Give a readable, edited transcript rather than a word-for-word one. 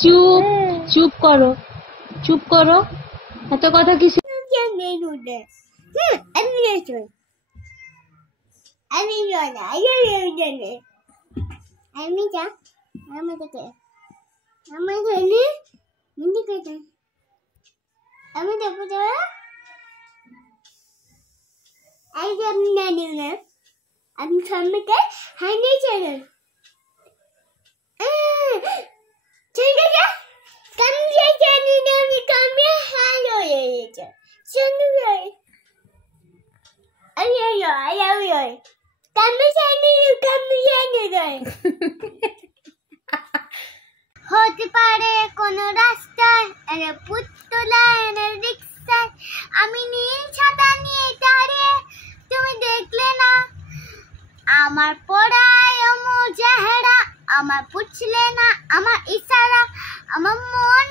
চুপ চুপ করো, চুপ করো, এত কথা কি? আমি সামনেকে হাইনে চলেন ঠিক আছে কামিয়ে জানি না আমি কামিয়ে হ্যালো হয়েছে শুনুন আরে আরে কামিয়ে জানি হতে পারে কোন রাস্তায় এনে পুতলা এনে রিক্সায় আমি নীল ছাতা নিয়ে দাঁড়িয়ে তুমি দেখলে না আমার পড়ায় মুজাহারা আমার পুছলে না আমার ইশারা আমার মন